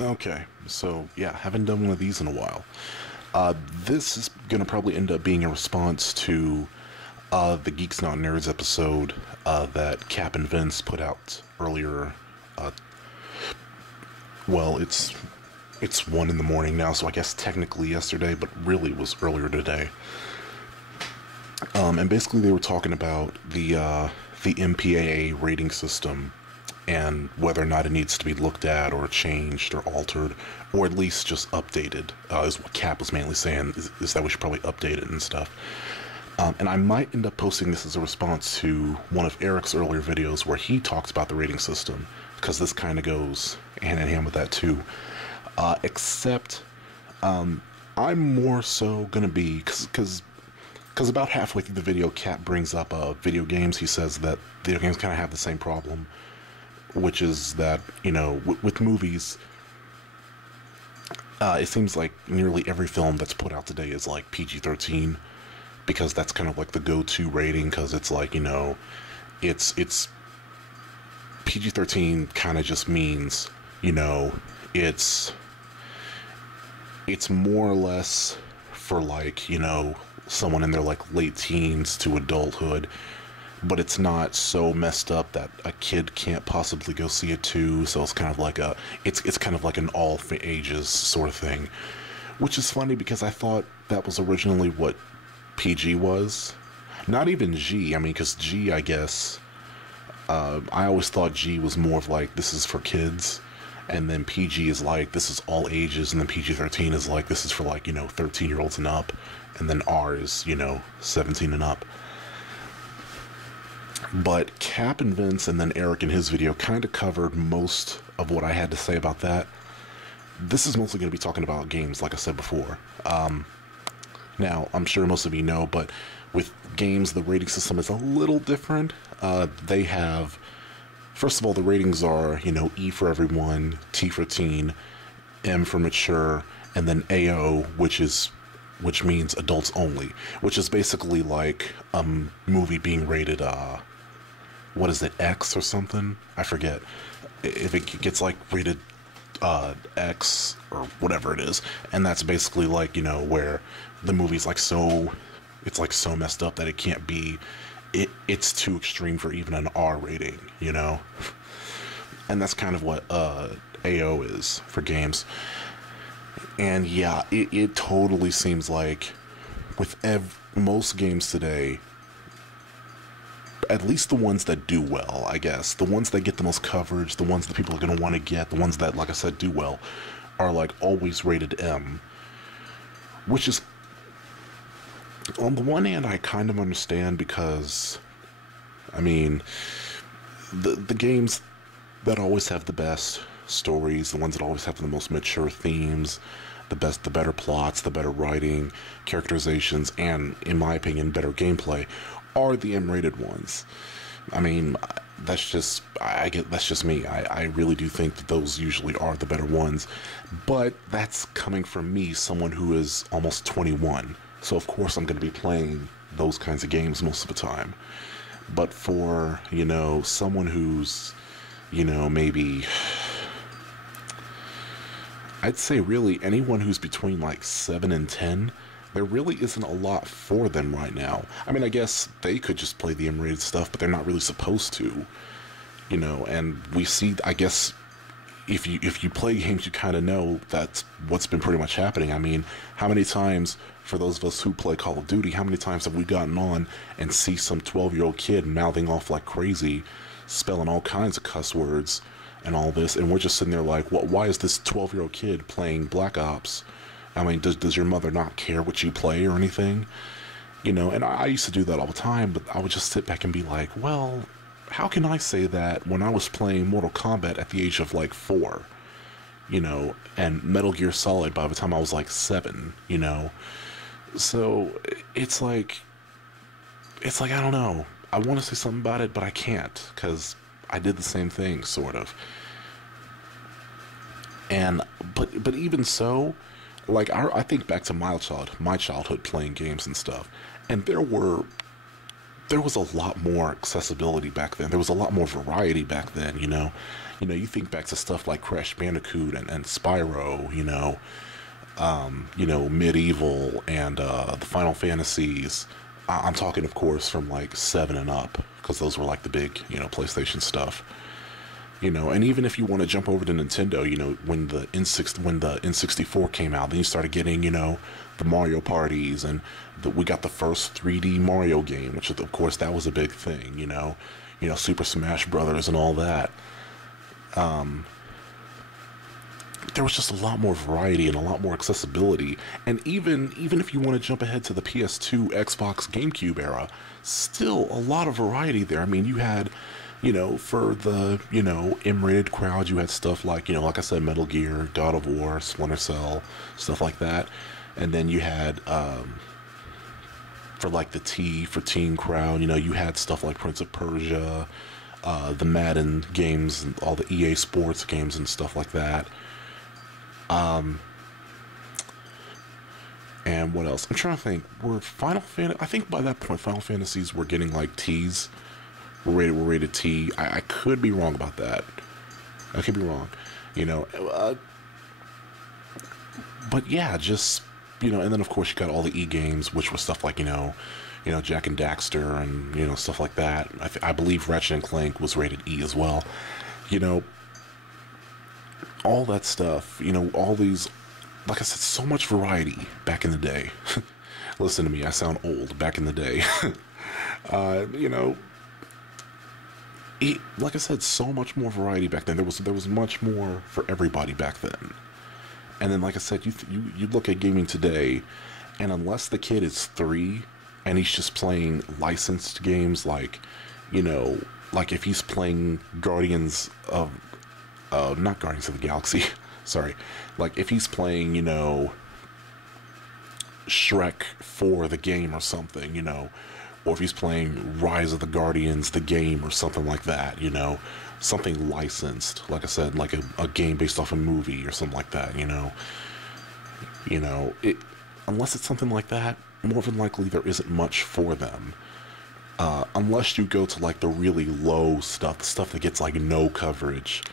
Okay, so yeah, haven't done one of these in a while. This is gonna probably end up being a response to the Geeks Not Nerds episode that Cap and Vince put out earlier. Uh, well, it's 1 in the morning now, so I guess technically yesterday, but really was earlier today. And basically they were talking about the MPAA rating system and whether or not it needs to be looked at or changed or altered or at least just updated, is what Cap was mainly saying, is that we should probably update it and stuff. And I might end up posting this as a response to one of Eric's earlier videos where he talks about the rating system, because this kind of goes hand in hand with that too. Except I'm more so going to be, because about halfway through the video, Cap brings up video games. He says that video games kind of have the same problem, which is that, you know, with movies, it seems like nearly every film that's put out today is like PG-13, because that's kind of like the go-to rating, because it's like, you know, it's PG-13 kind of just means, you know, it's more or less for, like, you know, someone in their like late teens to adulthood, but it's not so messed up that a kid can't possibly go see it too. So it's kind of like it's kind of like an all for ages sort of thing, which is funny because I thought that was originally what PG was. Not even G. I mean, because G, I guess, I always thought G was more of like, this is for kids, and then PG is like, this is all ages, and then PG-13 is like, this is for, like, you know, 13-year-olds and up, and then R is, you know, 17 and up. But Cap and Vince and then Eric in his video kind of covered most of what I had to say about that. This is mostly going to be talking about games, like I said before. Now, I'm sure most of you know, but with games, the rating system is a little different. They have, first of all, the ratings are, you know, E for everyone, T for teen, M for mature, and then AO, which means adults only, which is basically like a movie being rated, what is it, X or something? I forget. If it gets like rated X or whatever it is, and that's basically like, you know, where the movie's like it's like so messed up that it can't be, it's too extreme for even an R rating, you know. And that's kind of what AO is for games. And yeah, it totally seems like with most games today, at least the ones that do well, I guess, the ones that get the most coverage, the ones that people are going to want to get, the ones that, like I said, do well, are like always rated M. Which is, on the one hand, I kind of understand, because, I mean, the games that always have the best stories, the ones that always have the most mature themes, the better plots, the better writing, characterizations, and, in my opinion, better gameplay, are the M-rated ones. I mean, that's just me. I really do think that those usually are the better ones, but that's coming from me, someone who is almost 21. So of course I'm going to be playing those kinds of games most of the time. But for, you know, someone who's, you know, maybe, I'd say really anyone who's between like 7 and 10, there really isn't a lot for them right now. I mean, I guess they could just play the M-rated stuff, but they're not really supposed to, you know. And we see, I guess, if you play games, you kind of know that's what's been pretty much happening. I mean, how many times, for those of us who play Call of Duty, how many times have we gotten on and see some 12-year-old kid mouthing off like crazy, spelling all kinds of cuss words and all this, and we're just sitting there like, what? Why is this 12-year-old kid playing Black Ops? I mean, does your mother not care what you play or anything? You know, and I used to do that all the time, but I would just sit back and be like, well, how can I say that when I was playing Mortal Kombat at the age of like 4, you know, and Metal Gear Solid by the time I was like 7, you know? So it's like, I don't know. I want to say something about it, but I can't, because I did the same thing, sort of. And, but even so, like, I think back to my childhood playing games and stuff, and there were there was a lot more accessibility back then. There was a lot more variety back then, you know. You think back to stuff like Crash Bandicoot and Spyro, Medieval and the Final Fantasies. I'm talking, of course, from like 7 and up, because those were like the big, PlayStation stuff. And even if you want to jump over to Nintendo, when the N64 came out, then you started getting, the Mario parties, and we got the first 3D Mario game, which of course that was a big thing, Super Smash Brothers and all that. There was just a lot more variety and a lot more accessibility. And even if you want to jump ahead to the PS2, Xbox, GameCube era, still a lot of variety there. I mean, you had, for the, M-rated crowd, you had stuff like, like I said, Metal Gear, God of War, Splinter Cell, stuff like that. And then you had, for like the for teen crowd, you had stuff like Prince of Persia, the Madden games, and all the EA Sports games and stuff like that. And what else? I'm trying to think. I think by that point, Final Fantasies were getting like T's. Were rated T. I could be wrong about that. I could be wrong. But yeah, just, and then of course you got all the E games, which was stuff like, Jak and Daxter and, stuff like that. I believe Ratchet and Clank was rated E as well. All that stuff, all these, like I said, so much variety back in the day. Listen to me, I sound old. Back in the day. Like I said, so much more variety back then. There was much more for everybody back then. And then, like I said, you look at gaming today, and unless the kid is 3 and he's just playing licensed games, like, like if he's playing Guardians of not Guardians of the Galaxy, sorry, like if he's playing, Shrek 4, the game or something, or if he's playing Rise of the Guardians, the game, or something like that, something licensed, like I said, like a game based off a movie or something like that, unless it's something like that, more than likely there isn't much for them. Unless you go to like the really low stuff, the stuff that gets like no coverage,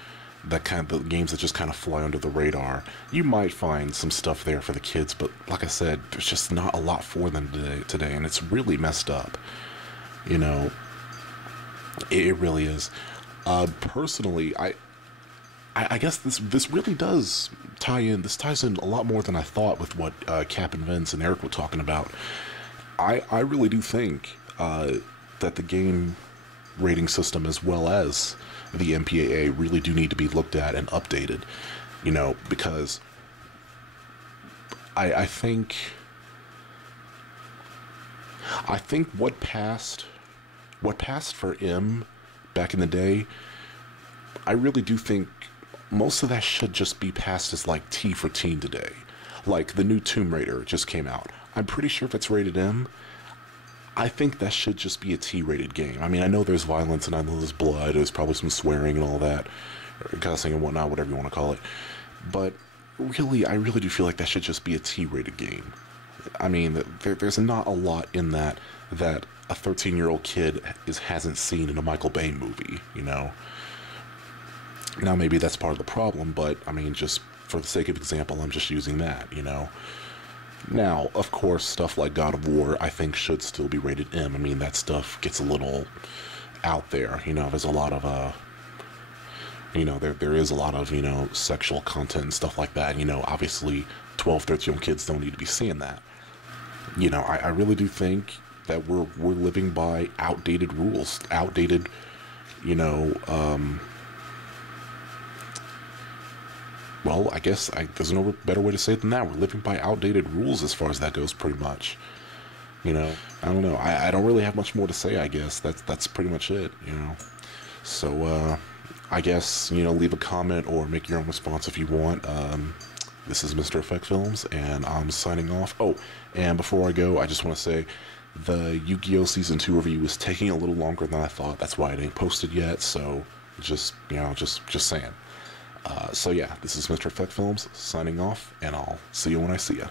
that kind of the games that just kind of fly under the radar, you might find some stuff there for the kids, but like I said, there's just not a lot for them today, and it's really messed up. It really is. Personally, I guess this really does tie in. This ties in a lot more than I thought with what Cap and Vince and Eric were talking about. I really do think that the game rating system, as well as the MPAA, really do need to be looked at and updated, because I think what passed for M back in the day, I really do think most of that should just be passed as like T for teen today. Like the new Tomb Raider just came out. I'm pretty sure if it's rated M, I think that should just be a T-rated game. I mean, I know there's violence and I know there's blood, there's probably some swearing and all that, or cussing and whatnot, whatever you want to call it. But really, I really do feel like that should just be a T-rated game. I mean, there's not a lot in that a 13-year-old kid hasn't seen in a Michael Bay movie, Now, maybe that's part of the problem, but, I mean, just for the sake of example, I'm just using that, Now, of course, stuff like God of War, I think, should still be rated M. I mean, that stuff gets a little out there, There's a lot of, there is a lot of, sexual content and stuff like that. Obviously, 12, 13-year-old kids don't need to be seeing that. I really do think that we're living by outdated rules, outdated, well, I guess there's no better way to say it than that. We're living by outdated rules as far as that goes, pretty much. I don't know. I don't really have much more to say, I guess. That's pretty much it, So, I guess, leave a comment or make your own response if you want. This is Mr. Effect Films, and I'm signing off. Oh, and before I go, I just want to say the Yu-Gi-Oh! Season 2 review is taking a little longer than I thought. That's why it ain't posted yet, so just saying. So yeah, this is Mr. Effect Films signing off, and I'll see you when I see ya.